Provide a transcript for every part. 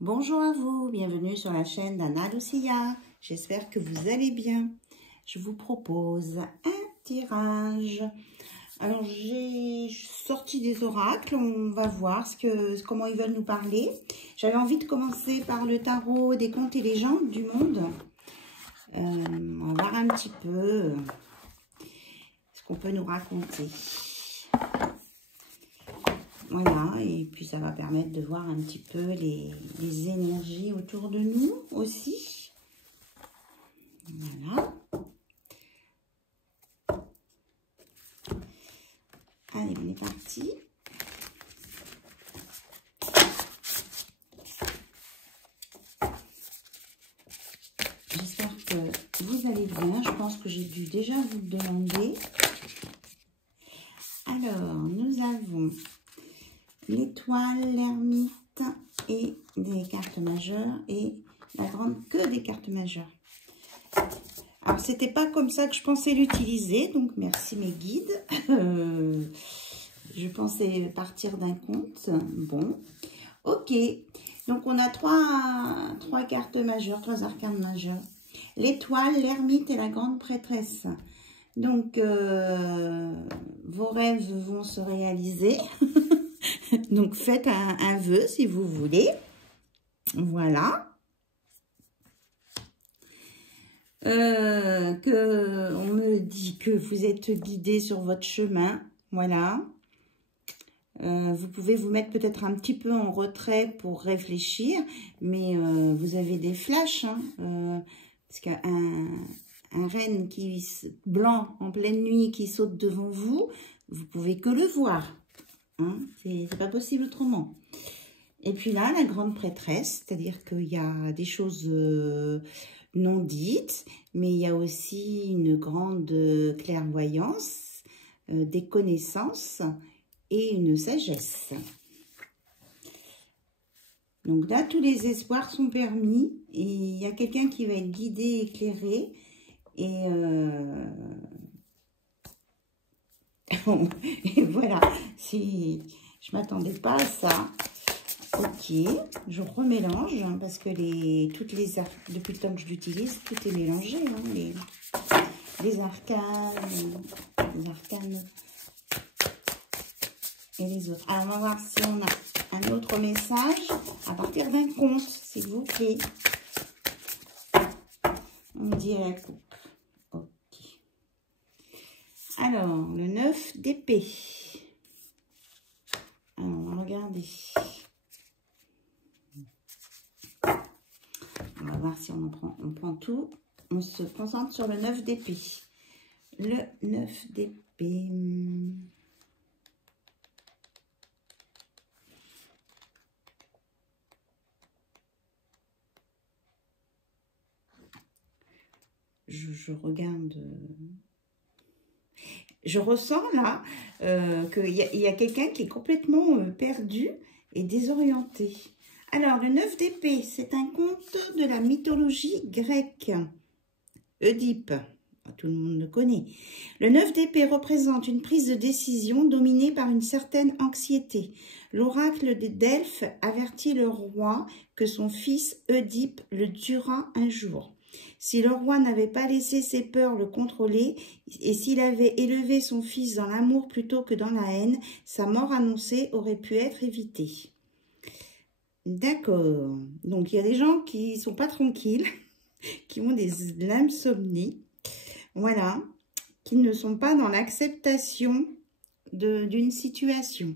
Bonjour à vous, bienvenue sur la chaîne d'Anna Lucia. J'espère que vous allez bien. Je vous propose un tirage. Alors j'ai sorti des oracles, on va voir comment ils veulent nous parler. J'avais envie de commencer par le tarot des contes et légendes du monde. On va voir un petit peu ce qu'on peut nous raconter. Voilà, et puis ça va permettre de voir un petit peu les énergies autour de nous aussi. Voilà. Allez, on est parti. J'espère que vous allez bien. Je pense que j'ai dû déjà vous le demander. Alors, nous avons l'étoile, l'ermite et des cartes majeures et la grande queue des cartes majeures. Alors, c'était pas comme ça que je pensais l'utiliser, donc merci mes guides. Je pensais partir d'un conte. Bon, ok. Donc, on a trois cartes majeures, trois arcanes majeures. L'étoile, l'ermite et la grande prêtresse. Donc, vos rêves vont se réaliser. Donc, faites un vœu si vous voulez. Voilà. On me dit que vous êtes guidé sur votre chemin. Voilà. Vous pouvez vous mettre peut-être un petit peu en retrait pour réfléchir. Mais vous avez des flashs. Hein, parce qu'un renne blanc en pleine nuit qui saute devant vous, vous pouvez que le voir. Hein, c'est pas possible autrement. Et puis là, la grande prêtresse, c'est-à-dire qu'il y a des choses non dites, mais il y a aussi une grande clairvoyance, des connaissances et une sagesse. Donc là, tous les espoirs sont permis et il y a quelqu'un qui va être guidé, éclairé et... Et voilà, je m'attendais pas à ça. Ok, je remélange hein, parce que depuis le temps que je l'utilise, tout est mélangé. Hein, les arcanes et les autres. Alors, on va voir si on a un autre message à partir d'un conte, s'il vous plaît. On me dit à la coupe. Alors, le 9 d'épée. Alors, on va regarder. On va voir si on prend tout. On se concentre sur le 9 d'épée. Le 9 d'épée. Je regarde... Je ressens là qu'il y a quelqu'un qui est complètement perdu et désorienté. Alors, le 9 d'épée, c'est un conte de la mythologie grecque. Oedipe, tout le monde le connaît. Le 9 d'épée représente une prise de décision dominée par une certaine anxiété. L'oracle de Delphes avertit le roi que son fils Oedipe le tuera un jour. Si le roi n'avait pas laissé ses peurs le contrôler et s'il avait élevé son fils dans l'amour plutôt que dans la haine, sa mort annoncée aurait pu être évitée. D'accord. Donc, il y a des gens qui ne sont pas tranquilles, qui ont de l'insomnie, voilà, qui ne sont pas dans l'acceptation d'une situation.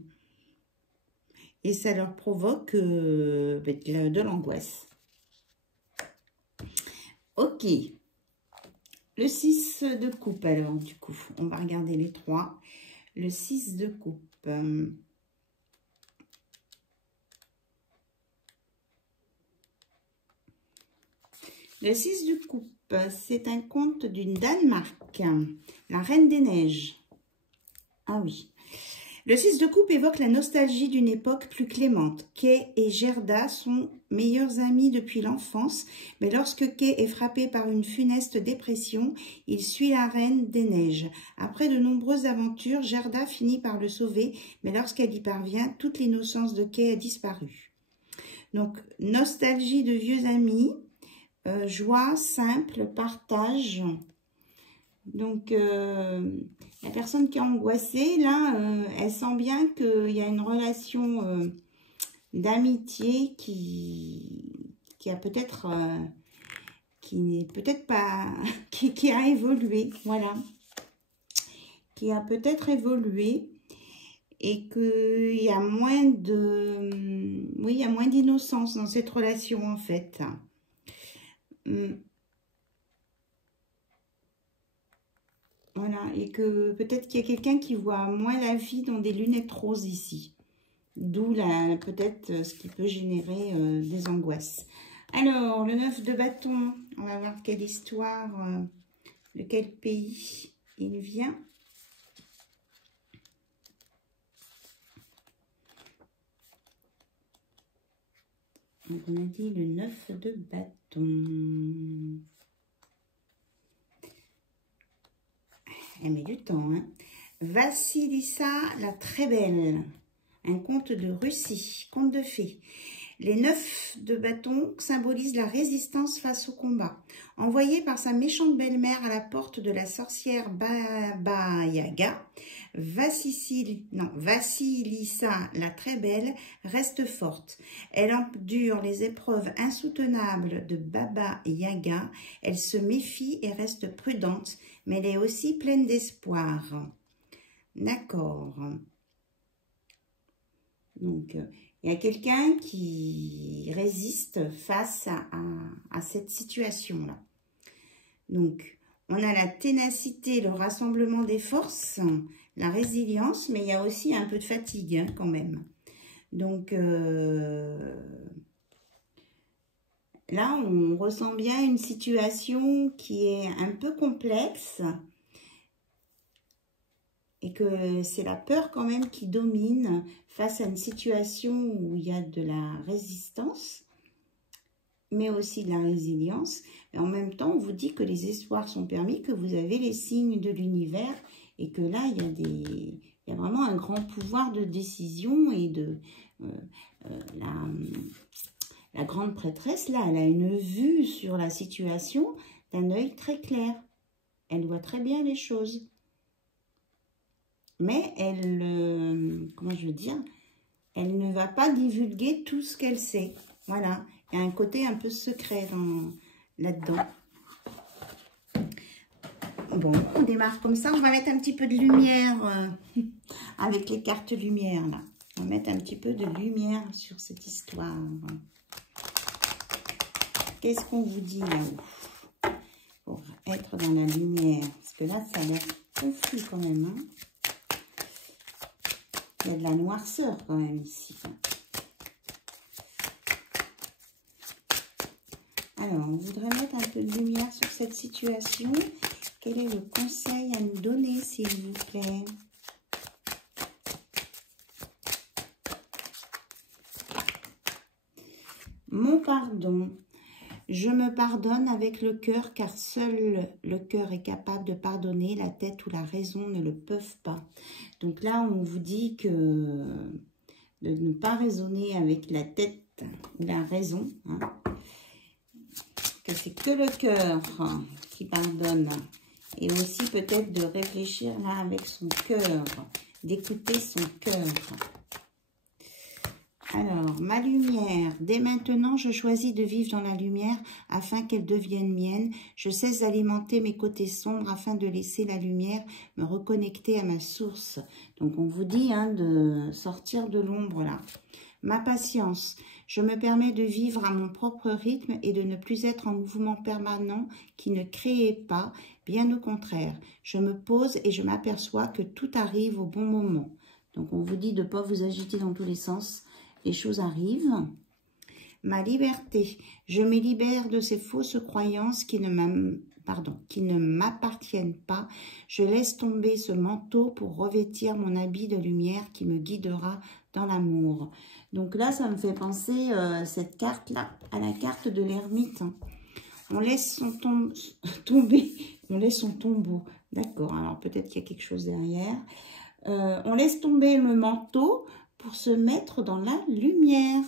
Et ça leur provoque de l'angoisse. Ok, le 6 de coupe alors, du coup, on va regarder les trois. Le 6 de coupe. Le 6 de coupe, c'est un conte d'une Danemark, la Reine des Neiges. Ah oui. Le 6 de coupe évoque la nostalgie d'une époque plus clémente. Kay et Gerda sont meilleurs amis depuis l'enfance, mais lorsque Kay est frappé par une funeste dépression, il suit la Reine des Neiges. Après de nombreuses aventures, Gerda finit par le sauver, mais lorsqu'elle y parvient, toute l'innocence de Kay a disparu. Donc, nostalgie de vieux amis, joie, simple, partage. Donc, la personne qui est angoissée, là, elle sent bien qu'il y a une relation d'amitié qui a peut-être... qui n'est peut-être pas... qui a évolué, voilà. Qui a peut-être évolué et qu'il y a moins de... Oui, il y a moins d'innocence dans cette relation, en fait. Voilà, et que peut-être qu'il y a quelqu'un qui voit moins la vie dans des lunettes roses ici. D'où peut-être ce qui peut générer des angoisses. Alors, le 9 de bâton, on va voir quelle histoire, de quel pays il vient. Donc, on a dit le 9 de bâton. Elle met du temps, hein. Vassilissa la très belle. Un conte de Russie, conte de fées. Les 9 de bâton symbolisent la résistance face au combat. Envoyé par sa méchante belle-mère à la porte de la sorcière Baba Yaga, Vassilissa la très belle reste forte. Elle endure les épreuves insoutenables de Baba Yaga. Elle se méfie et reste prudente, mais elle est aussi pleine d'espoir. D'accord. Donc, il y a quelqu'un qui résiste face à cette situation-là. Donc, on a la ténacité, le rassemblement des forces, la résilience, mais il y a aussi un peu de fatigue, hein, quand même. Donc, là, on ressent bien une situation qui est un peu complexe. Et que c'est la peur quand même qui domine face à une situation où il y a de la résistance, mais aussi de la résilience. Et en même temps, on vous dit que les espoirs sont permis, que vous avez les signes de l'univers et que là, il y a vraiment un grand pouvoir de décision et de... la grande prêtresse, là, elle a une vue sur la situation d'un œil très clair. Elle voit très bien les choses. Mais elle, comment je veux dire, elle ne va pas divulguer tout ce qu'elle sait. Voilà, il y a un côté un peu secret là-dedans. Bon, on démarre comme ça. On va mettre un petit peu de lumière avec les cartes lumière, là. On va mettre un petit peu de lumière sur cette histoire. Qu'est-ce qu'on vous dit là-haut pour être dans la lumière? Parce que là, ça a l'air confus quand même, hein. Il y a de la noirceur quand même ici. Alors, on voudrait mettre un peu de lumière sur cette situation. Quel est le conseil à nous donner, s'il vous plaît? Mon pardon. Je me pardonne avec le cœur, car seul le cœur est capable de pardonner, la tête ou la raison ne le peuvent pas. Donc là, on vous dit que de ne pas raisonner avec la tête ou la raison, hein, que c'est que le cœur qui pardonne. Et aussi peut-être de réfléchir là avec son cœur, d'écouter son cœur. Alors, ma lumière, dès maintenant, je choisis de vivre dans la lumière afin qu'elle devienne mienne. Je cesse d'alimenter mes côtés sombres afin de laisser la lumière me reconnecter à ma source. Donc, on vous dit hein, de sortir de l'ombre là. Ma patience, je me permets de vivre à mon propre rythme et de ne plus être en mouvement permanent qui ne crée pas, bien au contraire. Je me pose et je m'aperçois que tout arrive au bon moment. Donc, on vous dit de ne pas vous agiter dans tous les sens. Les choses arrivent. Ma liberté, je me libère de ces fausses croyances qui ne m'appartiennent pas. Je laisse tomber ce manteau pour revêtir mon habit de lumière qui me guidera dans l'amour. Donc là, ça me fait penser, cette carte-là, à la carte de l'ermite. On laisse son tomber, on laisse son tombeau. D'accord, alors peut-être qu'il y a quelque chose derrière. On laisse tomber le manteau pour se mettre dans la lumière.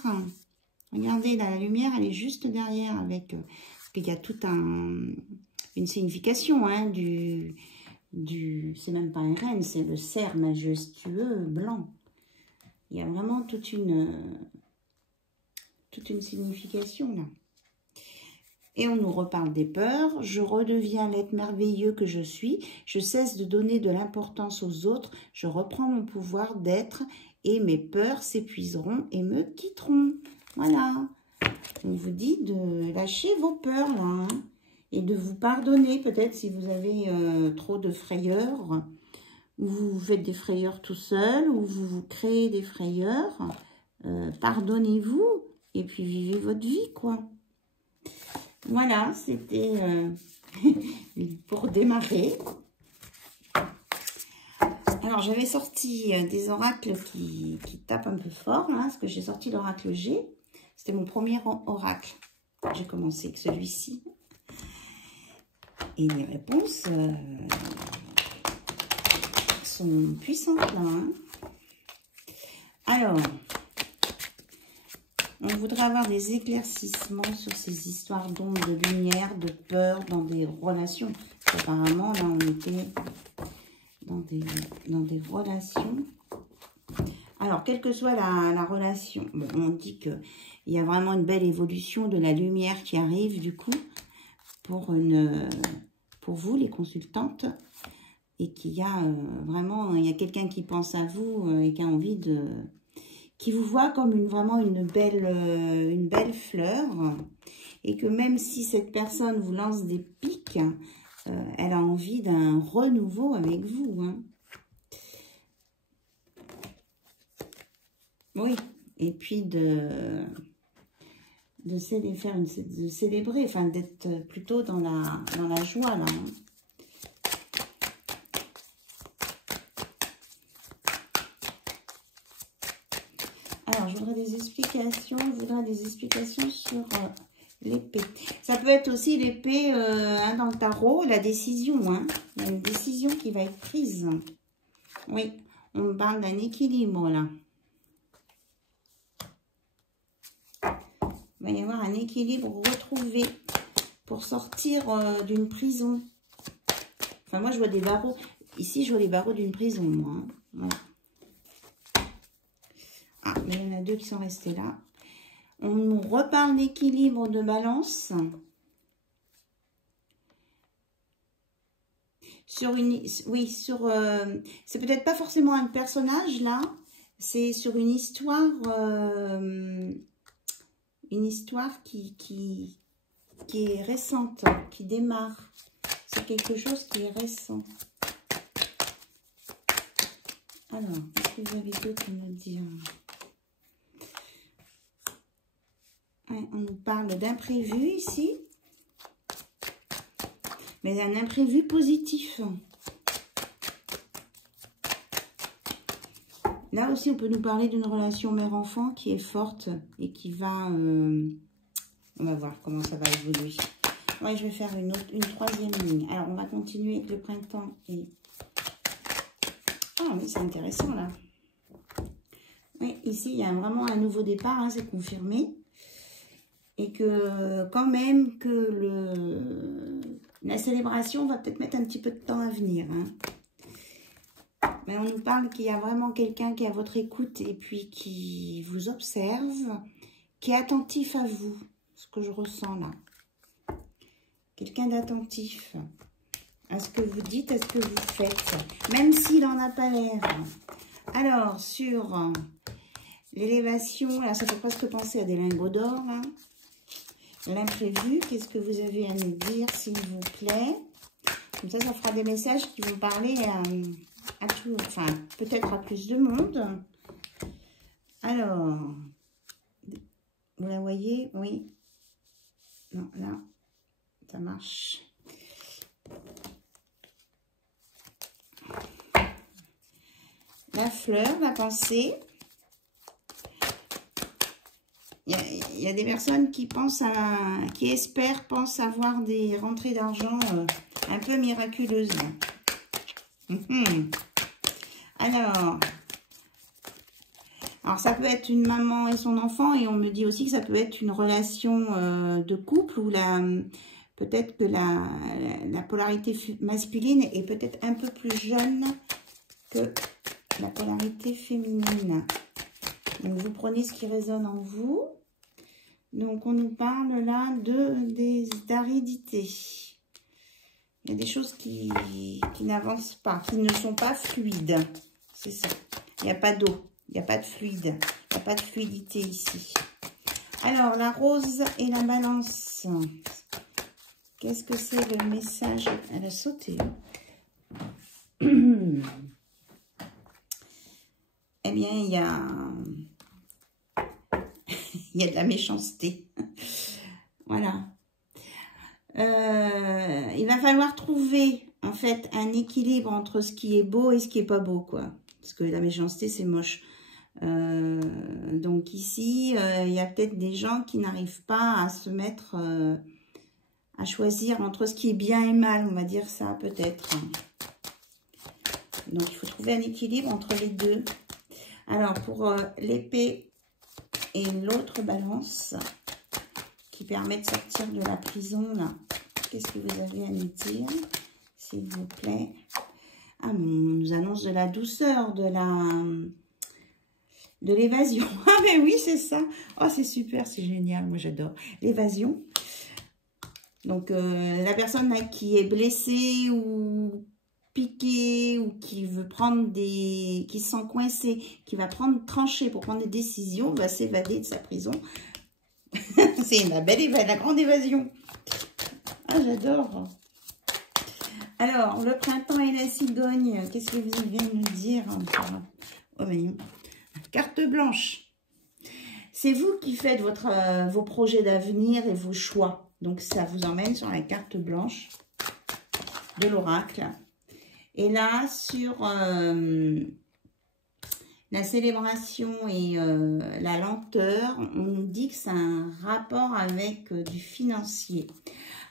Regardez, là, la lumière, elle est juste derrière avec... parce qu'il y a toute une signification, hein, c'est même pas un renne, c'est le cerf majestueux blanc. Il y a vraiment toute une signification, là. Et on nous reparle des peurs. Je redeviens l'être merveilleux que je suis. Je cesse de donner de l'importance aux autres. Je reprends mon pouvoir d'être et mes peurs s'épuiseront et me quitteront. Voilà. On vous dit de lâcher vos peurs, là, hein, et de vous pardonner, peut-être, si vous avez trop de frayeurs, ou vous faites des frayeurs tout seul, ou vous vous créez des frayeurs. Pardonnez-vous et puis vivez votre vie, quoi. Voilà, c'était pour démarrer. Alors, j'avais sorti des oracles qui tapent un peu fort, hein, parce que j'ai sorti l'oracle G. C'était mon premier oracle. J'ai commencé avec celui-ci. Et les réponses sont puissantes, là. Hein. Alors... on voudrait avoir des éclaircissements sur ces histoires d'ombre, de lumière, de peur dans des relations. Apparemment, là, on était dans des relations. Alors, quelle que soit la relation, bon, on dit qu'il y a vraiment une belle évolution de la lumière qui arrive, du coup, pour vous, les consultantes. Et qu'il y a vraiment, il y a quelqu'un qui pense à vous et qui a envie de... qui vous voit comme vraiment une belle fleur, et que même si cette personne vous lance des pics, elle a envie d'un renouveau avec vous. Hein. Oui, et puis de célébrer, enfin d'être plutôt dans la joie, là. Hein. Alors, je voudrais des explications sur l'épée. Ça peut être aussi l'épée hein, dans le tarot, la décision. Hein. Il y a une décision qui va être prise. Oui, on me parle d'un équilibre, là. Il va y avoir un équilibre retrouvé pour sortir d'une prison. Enfin, moi, je vois des barreaux. Ici, je vois les barreaux d'une prison, moi. Hein. Voilà. Ah, mais il y en a deux qui sont restés là. On nous reparle d'équilibre de balance. Oui, c'est peut-être pas forcément un personnage, là. C'est sur une histoire qui est récente, qui démarre. C'est quelque chose qui est récent. Alors, qu'est-ce que vous avez d'autre à nous dire? Ouais, on nous parle d'imprévu ici. Mais un imprévu positif. Là aussi, on peut nous parler d'une relation mère-enfant qui est forte et qui va... on va voir comment ça va évoluer. Ouais, je vais faire une troisième ligne. Alors, on va continuer avec le printemps et... Ah oui, c'est intéressant, là. Oui, ici, il y a vraiment un nouveau départ, hein, c'est confirmé. Et que, quand même, que la célébration va peut-être mettre un petit peu de temps à venir, hein. Mais on nous parle qu'il y a vraiment quelqu'un qui est à votre écoute et puis qui vous observe, qui est attentif à vous, ce que je ressens là. Quelqu'un d'attentif à ce que vous dites, à ce que vous faites, même s'il n'en a pas l'air. Alors, sur l'élévation, là, ça fait presque penser à des lingots d'or, là. L'imprévu, qu'est-ce que vous avez à nous dire, s'il vous plaît? Comme ça fera des messages qui vont parler à tout, enfin, peut-être à plus de monde. Alors, vous la voyez? Oui. Non, là, ça marche. La fleur, la pensée. Il y a des personnes qui pensent qui pensent avoir des rentrées d'argent un peu miraculeuses. Alors, Alors, ça peut être une maman et son enfant, et on me dit aussi que ça peut être une relation de couple où peut-être que la polarité masculine est peut-être un peu plus jeune que la polarité féminine. Donc, vous prenez ce qui résonne en vous. Donc, on nous parle là d'aridité. Il y a des choses qui n'avancent pas, qui ne sont pas fluides. C'est ça. Il n'y a pas d'eau, il n'y a pas de fluide, il n'y a pas de fluidité ici. Alors, la rose et la balance. Qu'est-ce que c'est le message? Elle a sauté. Eh bien, il y a de la méchanceté. Voilà. Il va falloir trouver, en fait, un équilibre entre ce qui est beau et ce qui est pas beau, quoi. Parce que la méchanceté, c'est moche. Donc ici, il y a peut-être des gens qui n'arrivent pas à se mettre, à choisir entre ce qui est bien et mal, on va dire ça, peut-être. Donc, il faut trouver un équilibre entre les deux. Alors, pour l'épée et l'autre balance, qui permet de sortir de la prison, là, qu'est-ce que vous avez à nous dire, s'il vous plaît? Ah, on nous annonce de la douceur, de l'évasion. Ah, mais oui, c'est ça. Oh, c'est super, c'est génial, moi j'adore. L'évasion. Donc, la personne là, qui est blessée ou piquée ou qui veut prendre qui se sent coincée, qui va trancher pour prendre des décisions, va s'évader de sa prison. C'est la grande évasion. Ah, j'adore. Alors, le printemps et la cigogne, qu'est-ce que vous vient de nous dire? Oh, mais... Carte blanche. C'est vous qui faites vos projets d'avenir et vos choix. Donc, ça vous emmène sur la carte blanche de l'oracle. Et là, sur la célébration et la lenteur, on nous dit que c'est un rapport avec du financier.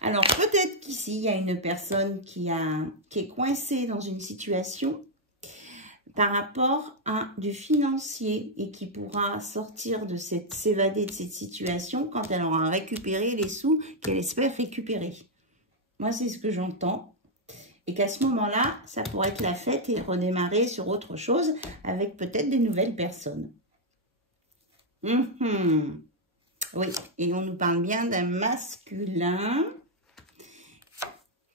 Alors, peut-être qu'ici, il y a une personne qui est coincée dans une situation par rapport à du financier et qui pourra sortir de s'évader de cette situation quand elle aura récupéré les sous qu'elle espère récupérer. Moi, c'est ce que j'entends. Et qu'à ce moment-là, ça pourrait être la fête et redémarrer sur autre chose avec peut-être des nouvelles personnes. Oui, et on nous parle bien d'un masculin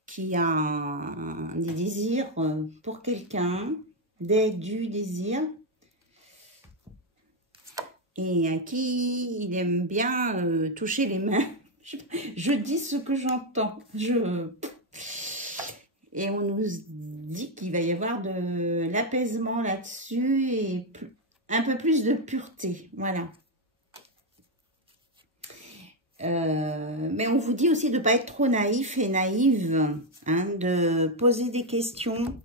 qui a des désirs pour quelqu'un, du désir, et à qui il aime bien toucher les mains. Je dis ce que j'entends. Et on nous dit qu'il va y avoir de l'apaisement là-dessus et un peu plus de pureté. Voilà. Mais on vous dit aussi de ne pas être trop naïf et naïve, hein, de poser des questions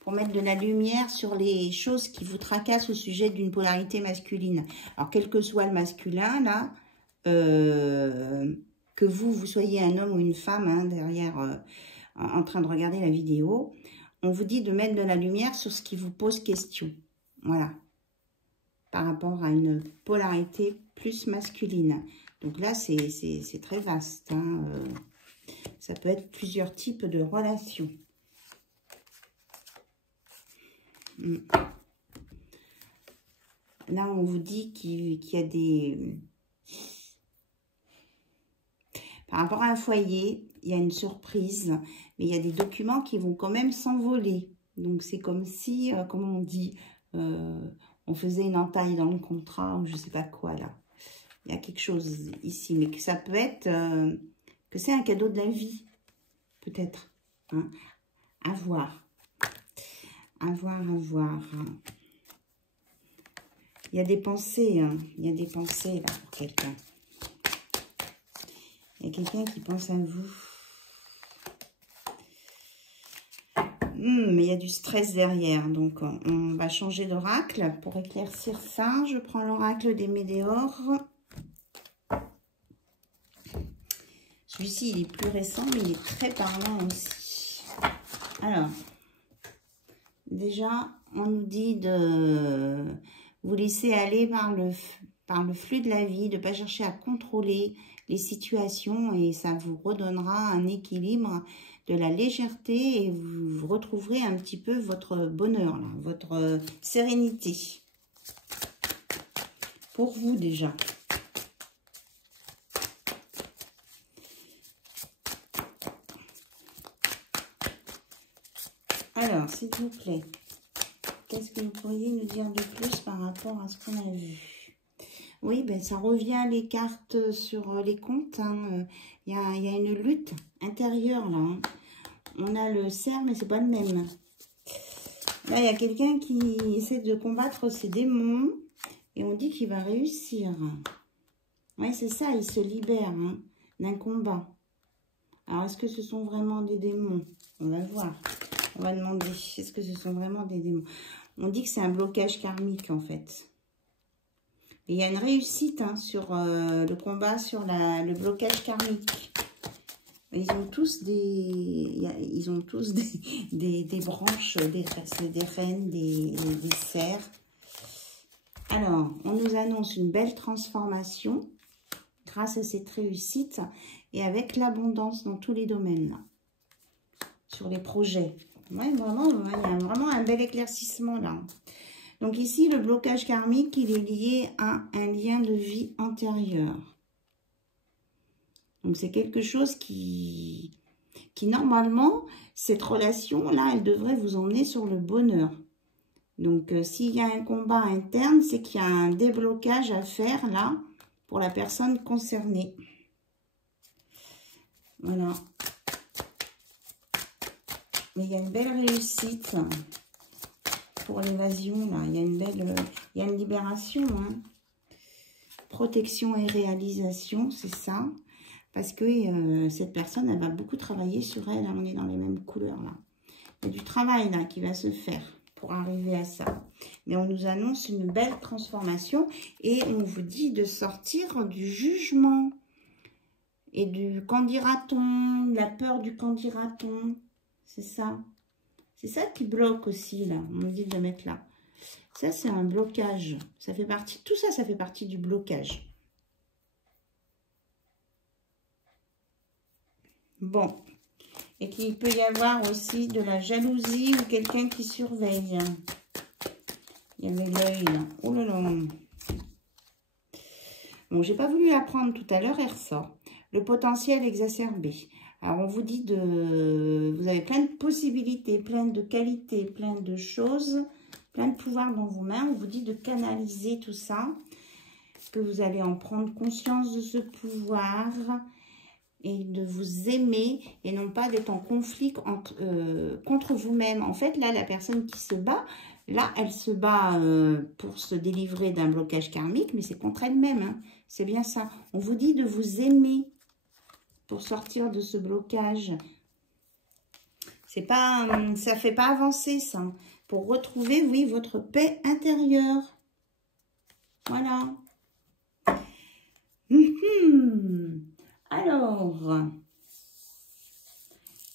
pour mettre de la lumière sur les choses qui vous tracassent au sujet d'une polarité masculine. Alors, quel que soit le masculin, là, que vous soyez un homme ou une femme, hein, derrière, en train de regarder la vidéo, on vous dit de mettre de la lumière sur ce qui vous pose question. Voilà. Par rapport à une polarité plus masculine. Donc là, c'est très vaste. Hein. Ça peut être plusieurs types de relations. Là, on vous dit qu'il y a des... Par rapport à un foyer, il y a une surprise, mais il y a des documents qui vont quand même s'envoler. Donc, c'est comme si, comment on dit, on faisait une entaille dans le contrat ou je ne sais pas quoi, là. Il y a quelque chose ici, mais que ça peut être, que c'est un cadeau de la vie, peut-être. Hein, à voir. À voir, à voir. Il y a des pensées, hein. Il y a des pensées, là, pour quelqu'un. Il y a quelqu'un qui pense à vous. Mais il y a du stress derrière. Donc, on va changer d'oracle pour éclaircir ça. Je prends l'oracle des Médéores. Celui-ci, il est plus récent, mais il est très parlant aussi. Alors, déjà, on nous dit de vous laisser aller par le flux de la vie, de ne pas chercher à contrôler les situations et ça vous redonnera un équilibre, de la légèreté et vous retrouverez un petit peu votre bonheur, là, votre sérénité. Pour vous déjà. Alors, s'il vous plaît, qu'est-ce que vous pourriez nous dire de plus par rapport à ce qu'on a vu? Oui, ben ça revient les cartes sur les comptes. Hein. Il y a une lutte intérieure là. Hein. On a le cerf, mais c'est pas le même. Là, il y a quelqu'un qui essaie de combattre ses démons et on dit qu'il va réussir. Oui, c'est ça, il se libère hein, d'un combat. Alors, est-ce que ce sont vraiment des démons? On va voir. On va demander, est-ce que ce sont vraiment des démons? On dit que c'est un blocage karmique, en fait. Et il y a une réussite hein, sur le combat, sur le blocage karmique. Ils ont tous des branches, des rênes, des cerfs. Alors, on nous annonce une belle transformation grâce à cette réussite et avec l'abondance dans tous les domaines. Là, sur les projets. Ouais, vraiment, il y a vraiment un bel éclaircissement là. Donc ici, le blocage karmique, il est lié à un lien de vie antérieur. Donc c'est quelque chose qui normalement, cette relation-là, elle devrait vous emmener sur le bonheur. Donc s'il y a un combat interne, c'est qu'il y a un déblocage à faire là pour la personne concernée. Voilà. Mais il y a une belle réussite pour l'évasion, là. Il y a une libération, hein. Protection et réalisation, c'est ça. Parce que cette personne, elle va beaucoup travailler sur elle. Hein. On est dans les mêmes couleurs, là. Il y a du travail, là, qui va se faire pour arriver à ça. Mais on nous annonce une belle transformation et on vous dit de sortir du jugement et du qu'en dira-t-on, la peur du qu'en dira-t-on. C'est ça. C'est ça qui bloque aussi, là. On me dit de le mettre là. Ça, c'est un blocage. Ça fait partie, tout ça, ça fait partie du blocage. Bon. Et qu'il peut y avoir aussi de la jalousie ou quelqu'un qui surveille. Il y avait l'œil, là. Oh là là. Bon, j'ai pas voulu la prendre tout à l'heure, elle ressort. Le potentiel exacerbé. Alors, on vous dit vous avez plein de possibilités, plein de qualités, plein de choses, plein de pouvoirs dans vos mains. On vous dit de canaliser tout ça, que vous allez en prendre conscience de ce pouvoir et de vous aimer et non pas d'être en conflit contre vous-même. En fait, là, la personne qui se bat, là, elle se bat pour se délivrer d'un blocage karmique, mais c'est contre elle-même. Hein. C'est bien ça. On vous dit de vous aimer pour sortir de ce blocage. C'est pas, ça fait pas avancer, ça. Pour retrouver, oui, votre paix intérieure. Voilà. Alors,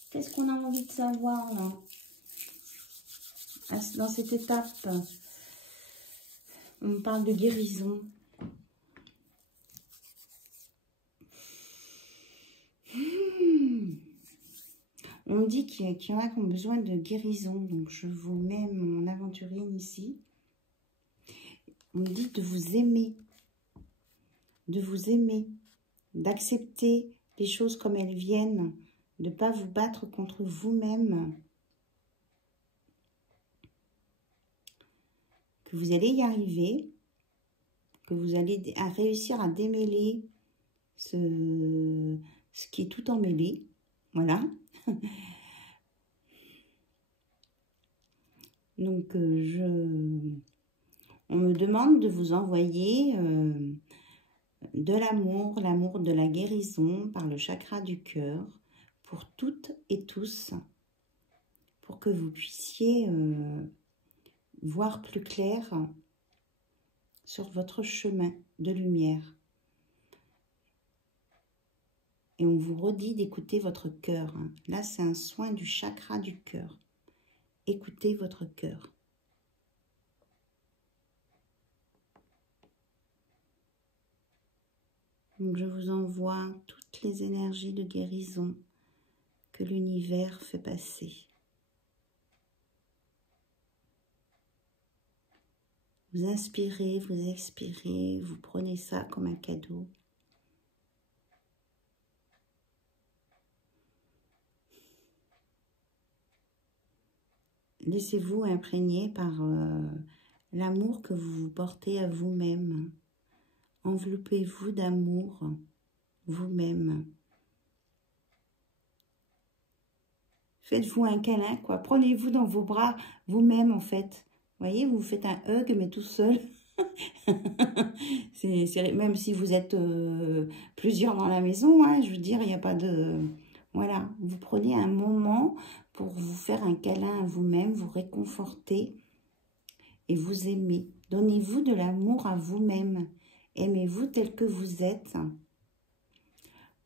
qu'est-ce qu'on a envie de savoir, là, dans cette étape? On parle de guérison. On me dit qu'il y en a qui ont besoin de guérison. Donc, je vous mets mon aventurine ici. On me dit de vous aimer. De vous aimer. D'accepter les choses comme elles viennent. De ne pas vous battre contre vous-même. Que vous allez y arriver. Que vous allez réussir à démêler ce qui est tout emmêlé. Voilà. Donc, on me demande de vous envoyer de l'amour, l'amour de la guérison par le chakra du cœur pour toutes et tous, pour que vous puissiez voir plus clair sur votre chemin de lumière. Et on vous redit d'écouter votre cœur. Hein. Là, c'est un soin du chakra du cœur. Écoutez votre cœur. Donc, je vous envoie toutes les énergies de guérison que l'univers fait passer. Vous inspirez, vous expirez, vous prenez ça comme un cadeau. Laissez-vous imprégner par l'amour que vous portez à vous-même. Enveloppez-vous d'amour vous-même. Faites-vous un câlin, quoi. Prenez-vous dans vos bras vous-même, en fait. Vous voyez, vous faites un hug, mais tout seul. Même si vous êtes plusieurs dans la maison, hein, je veux dire, il n'y a pas de... Voilà, vous prenez un moment pour vous faire un câlin à vous-même, vous réconforter et vous aimer. Donnez-vous de l'amour à vous-même. Aimez-vous tel que vous êtes.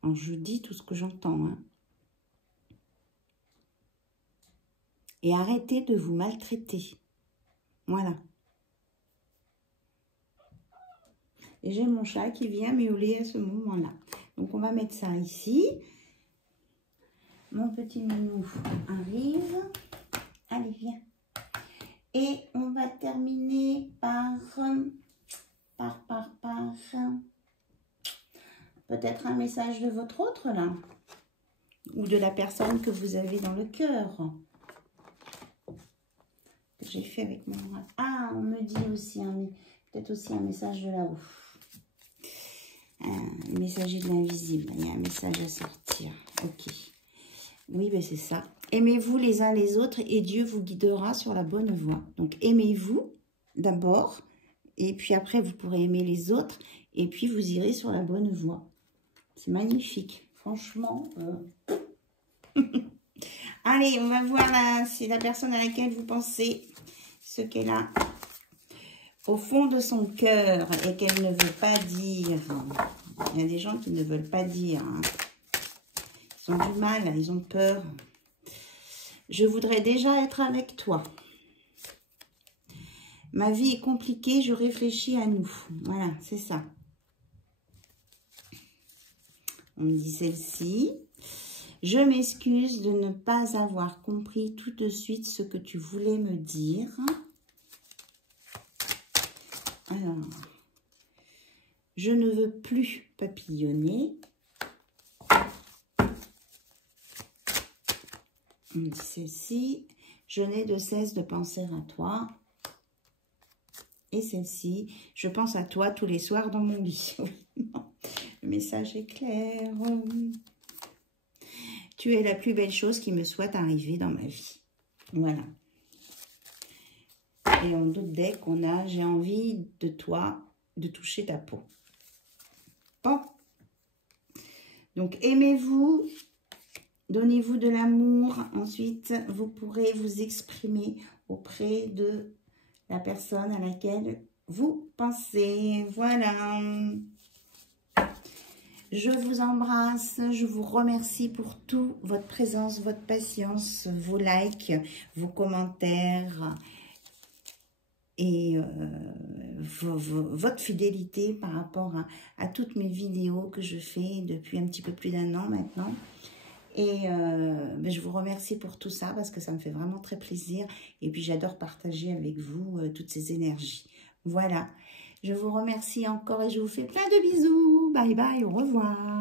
Alors, je dis tout ce que j'entends, hein. Et arrêtez de vous maltraiter. Voilà. Et j'ai mon chat qui vient miauler à ce moment-là. Donc, on va mettre ça ici. Mon petit minou arrive. Allez, viens. Et on va terminer par peut-être un message de votre autre, là. Ou de la personne que vous avez dans le cœur. J'ai fait avec mon... Ah, on me dit aussi, peut-être aussi un message de là-haut. Un messager de l'invisible. Il y a un message à sortir. Ok. Oui, ben c'est ça. Aimez-vous les uns les autres et Dieu vous guidera sur la bonne voie. Donc, aimez-vous d'abord. Et puis après, vous pourrez aimer les autres. Et puis, vous irez sur la bonne voie. C'est magnifique. Franchement... Allez, on va voir là, c'est la personne à laquelle vous pensez ce qu'elle a au fond de son cœur et qu'elle ne veut pas dire. Il y a des gens qui ne veulent pas dire. Hein. Ils ont du mal, ils ont peur. Je voudrais déjà être avec toi. Ma vie est compliquée, je réfléchis à nous. Voilà, c'est ça. On me dit celle-ci. Je m'excuse de ne pas avoir compris tout de suite ce que tu voulais me dire. Alors, je ne veux plus papillonner. On dit celle-ci. Je n'ai de cesse de penser à toi. Et celle-ci. Je pense à toi tous les soirs dans mon lit. Le message est clair. Tu es la plus belle chose qui me soit arrivée dans ma vie. Voilà. Et en d'autres decks, on a « J'ai envie de toi, de toucher ta peau ». Bon. Donc, aimez-vous, donnez-vous de l'amour. Ensuite, vous pourrez vous exprimer auprès de la personne à laquelle vous pensez. Voilà. Je vous embrasse, je vous remercie pour tout, votre présence, votre patience, vos likes, vos commentaires et votre fidélité par rapport à toutes mes vidéos que je fais depuis un petit peu plus d'1 an maintenant. Et je vous remercie pour tout ça parce que ça me fait vraiment très plaisir. Et puis j'adore partager avec vous toutes ces énergies. Voilà. Je vous remercie encore et je vous fais plein de bisous. Bye bye, au revoir.